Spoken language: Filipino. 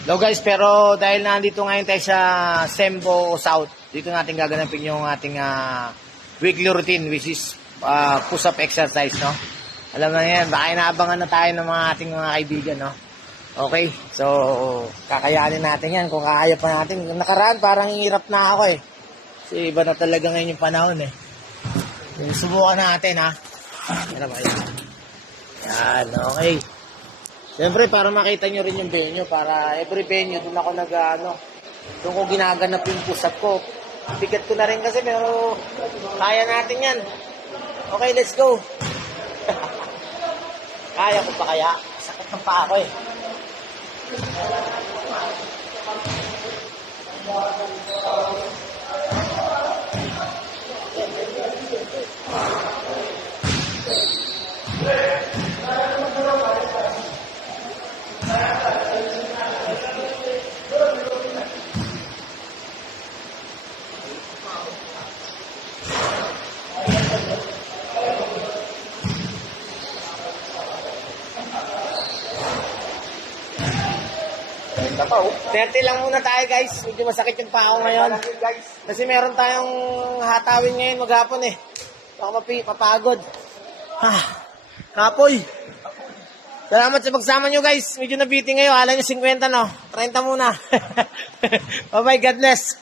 Hello guys, pero dahil nandito ngayon tayo sa Sembo South, dito natin gaganapin yung ating weekly routine, which is push-up exercise, no? Alam na yan, baka inaabangan na tayo ng mga ating mga kaibigan, no? Okay, so kakayanin natin yan kung kaya pa natin. Nakaraan parang hirap na ako eh. Kasi iba na talaga ngayon yung panahon eh. Subukan natin ha. Yan ba yan? Yan, okay. Siyempre, para makita nyo rin yung venue, para every venue, doon ako doon ko ginaganap yung push-up ko. Bigat ko na rin kasi, pero kaya natin yan. Okay, let's go. Kaya ko pa kaya? Sakit ng paa ko eh. Tapaw. 30 lang muna tayo guys. Medyo masakit yung paa ko ngayon. Kasi meron tayong hatawin ngayon maghapon eh. Baka mapagod. Kapoy. Salamat sa pagsama nyo guys. Medyo nabiting ngayon. Alam nyo 50 no. 30 muna. Bye bye. God bless.